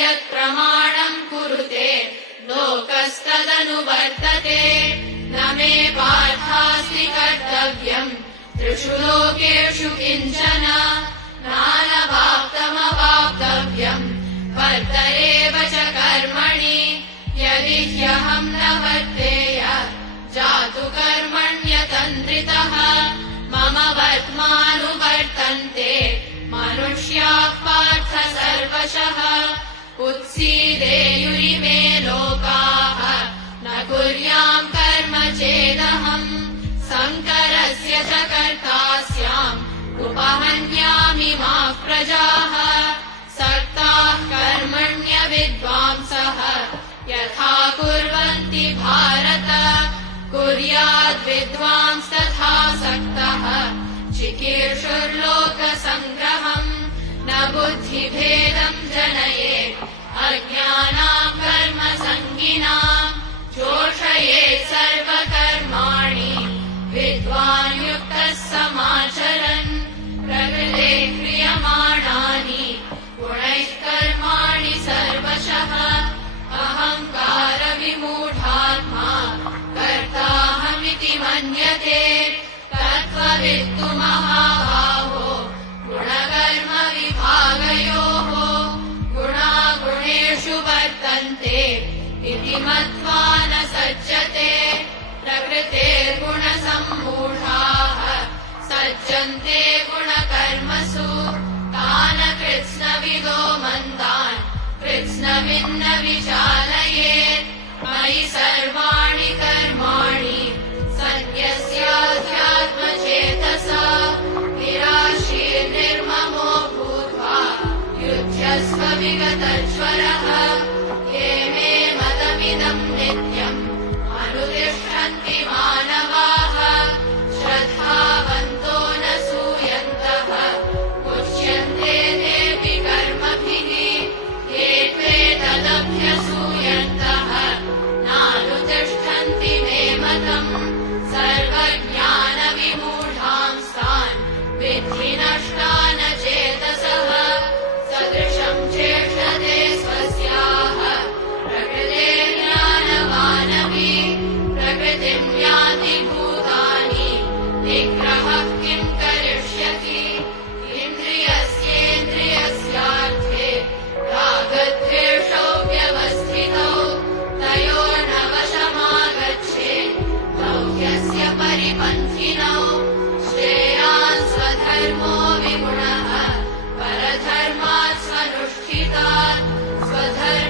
यत् प्रमाणम् कुरुते लोकस्तदनुवर्तते न मे पार्थास्ति कर्तव्यम् त्रिषु लोकेषु किञ्चन नानवाप्तमवाप्तव्यम् वर्त एव च कर्मणि यदि ह्यहम् न वर्तेय जातु कर्मण्यतन्द्रितः मम वर्त्मानुवर्तन्ते मनुष्याः पार्थ सर्वशः उत्सीदेयुरिमे लोकाः न कुर्याम् कर्म चेदहम् शङ्करस्य च कर्ता स्याम् उपहन्यामि माः प्रजाः सक्ताः कर्मण्यविद्वांसः यथा कुर्वन्ति भारत कुर्याद्विद्वांस्तथा सक्तः चिकीर्षुर्लोकसङ्ग्रहम् न बुद्धिभेदम् जनयेत् अज्ञानाम् कर्मसङ्गिनाम् जोषयेत् सर्वकर्माणि विद्वान् युक्तः समाचरन् प्रकृते क्रियमाणानि गुणैः कर्माणि सर्वशः अहङ्कारविमूढात्मा कर्ताहमिति मन्यते तत्त्ववित्तु महाबाहो गुणकर्मविभागयोः गुणागुणेषु वर्तन्ते इति मत्वा न सज्जते प्रकृतेर्गुणसम्मूढाः सज्जन्ते गुणकर्मसु तान् कृत्स्नविदो मन्दान् कृत्स्नविन्न विचालयेत् मयि सर्वाणि कर्माणि सन्न्यस्याध्यात्मचेतसा निराशीर्निर्ममो भूत्वा युध्यस्व विगतज्वरः ये मे मतमिदम् नित्यम् अनुतिष्ठन्ति मानवाः श्रद्धावन्तो न सूयन्तः मुच्यन्ते तेऽपि कर्मभिः ये त्वेतदभ्यसूयन्तः नानुतिष्ठन्ति मे मतम् सर्वज्ञानविमूढांस्तान् विद्धि नष्टान चेतसः सदृशम् चेष्टते स्वस्याः प्रकृतेः ज्ञानवानपि प्रकृतिम् याति भूतानि निग्रहः किम् करिष्यति इन्द्रियस्येन्द्रियस्यार्थे रागद्वेषौ व्यवस्थितौ तयोर्न वशमागच्छेत् तौ ह्यस्य परिपन्थिनौ श्रेयान् स्वधर्मो विगुणः परधर्मात् स्वनुष्ठितात् स्वधर्मो